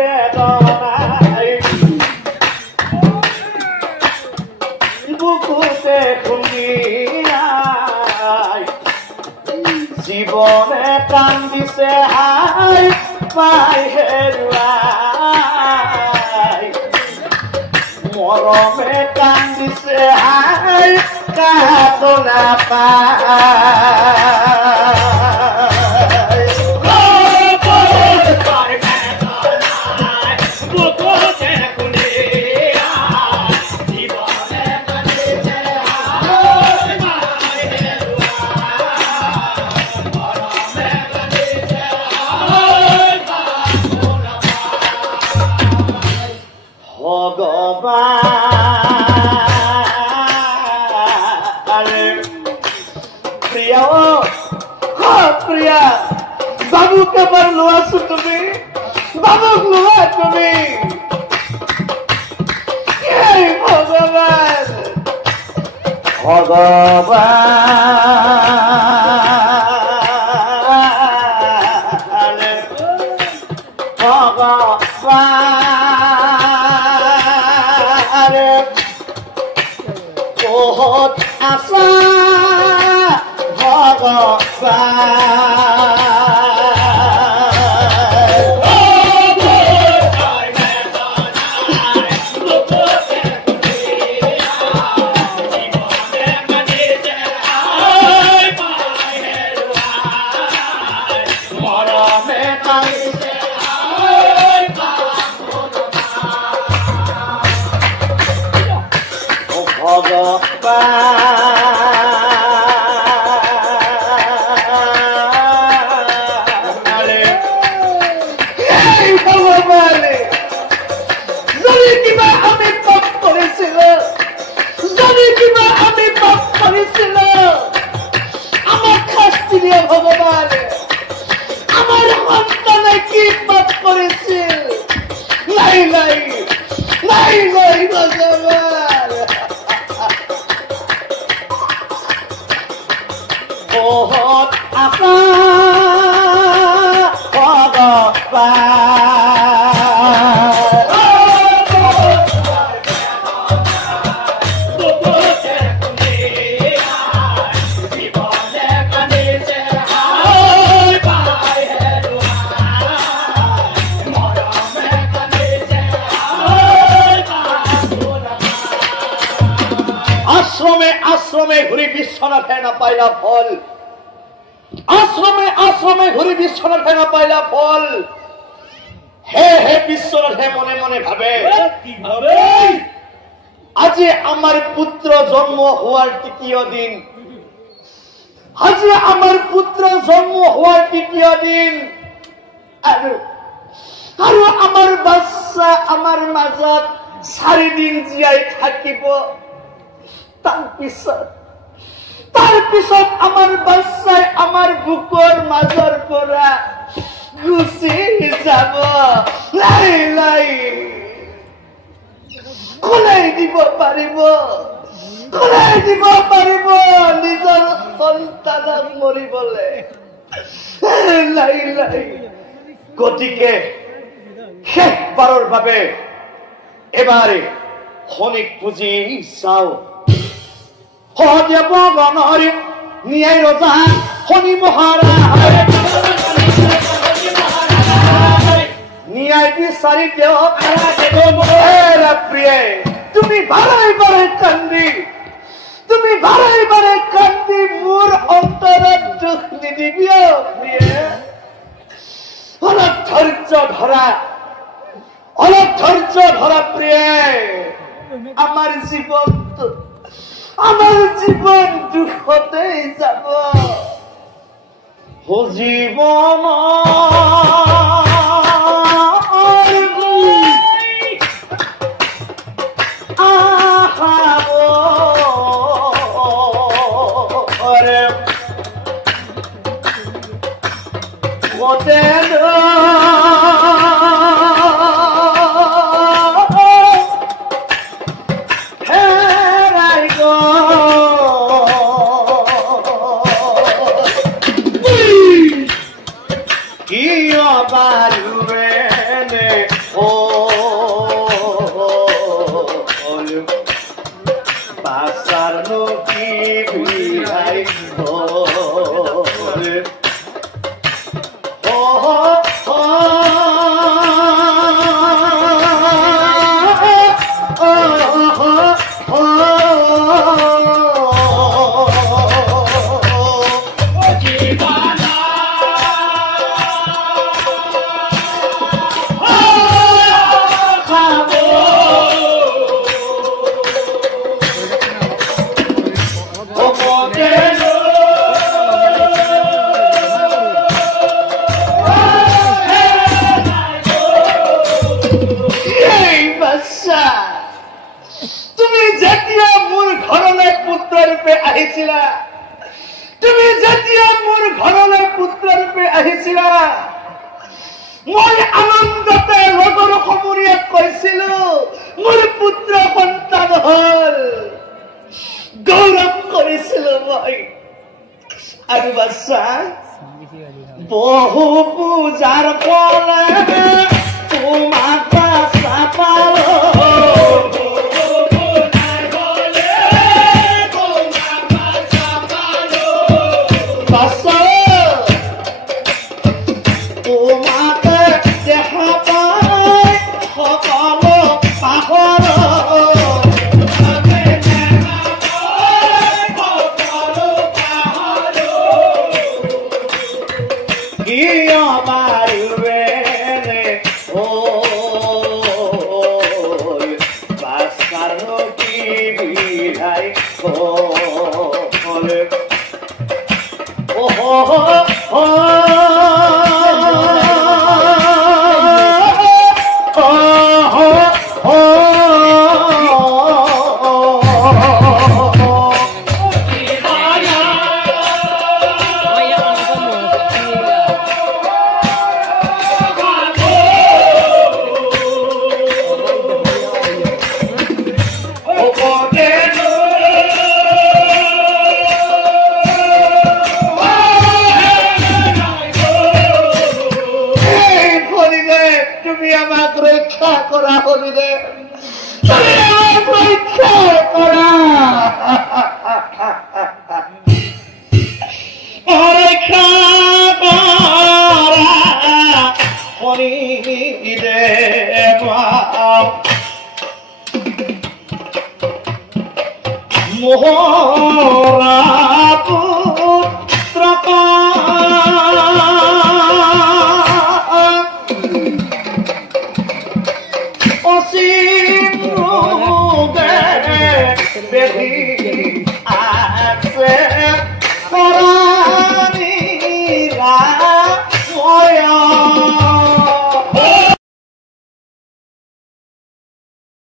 বেদনায় বুকুতে খুলিয়াই জীবনে কান্দিছে হাই পাই হেরুয়াই মরমে কান্দিছে হাই কাতনা প্রিয়া বাবুকে বার লোয়াছো তুমি বাবুক লোয়া তুমি ভগবান ভগবান ভগবান বহুত আশা ভগবান আমার সন্তানে কি পাপ করেছে নাই নাই নাই নাই ভগবান বহুত আশা ভগবান আশ্রমে ঘুরি বিশ্বনাথে না পাইলা ফল আশ্রমে ঘুরি বিশ্বনাথে না পাইলা ফল হে হে বিশ্বনাথে মনে মনে ভাবে কিভাবে আজি আমার পুত্র জন্ম হওয়ার তৃতীয় দিন আজি আমার পুত্র জন্ম হওয়ার তৃতীয় দিন আৰু আমাৰ বাচ্চা আমাৰ মাজত 4 দিন জীয়াই থাকিব তাৰ পিছত আমাৰ বাচ্চাই আমাৰ বুকৰ মাজৰ পৰা গুচি যাব লাই লাই কোলাই দিব পাৰিব নিজৰ সন্তানক মৰিবলে লাই লাই গতিকে শেষবাৰৰ বাবে এবাৰে খনিক পুঁজি চাও দেব গণৰ ন্যায় ৰজা শনি মহাৰাজ ন্যায় বিচাৰি তেওঁ প্ৰিয়ে তুমি বাৰে বাৰে কান্দি মোৰ অন্তৰত দুখ নিদিবি প্ৰিয়ে অলপ ধৈৰ্য ধৰা প্ৰিয়ে আমাৰ জীবন দুখতেই যাব জীবন ৰূপে আহিছিলা তুমি যেতিয়া মোৰ ঘৰলৈ পুত্ৰ ৰূপে আহিছিলা মই আনন্দতে লগৰ সমুৰীয়াক কৈছিলো মোৰ পুত্ৰ সন্তান হল গৌৰৱ কৰিছিলো মই আৰু বাচ্চা বহু পূজাৰ ফলে তোমাক বাচ্চা পালো মোহৰা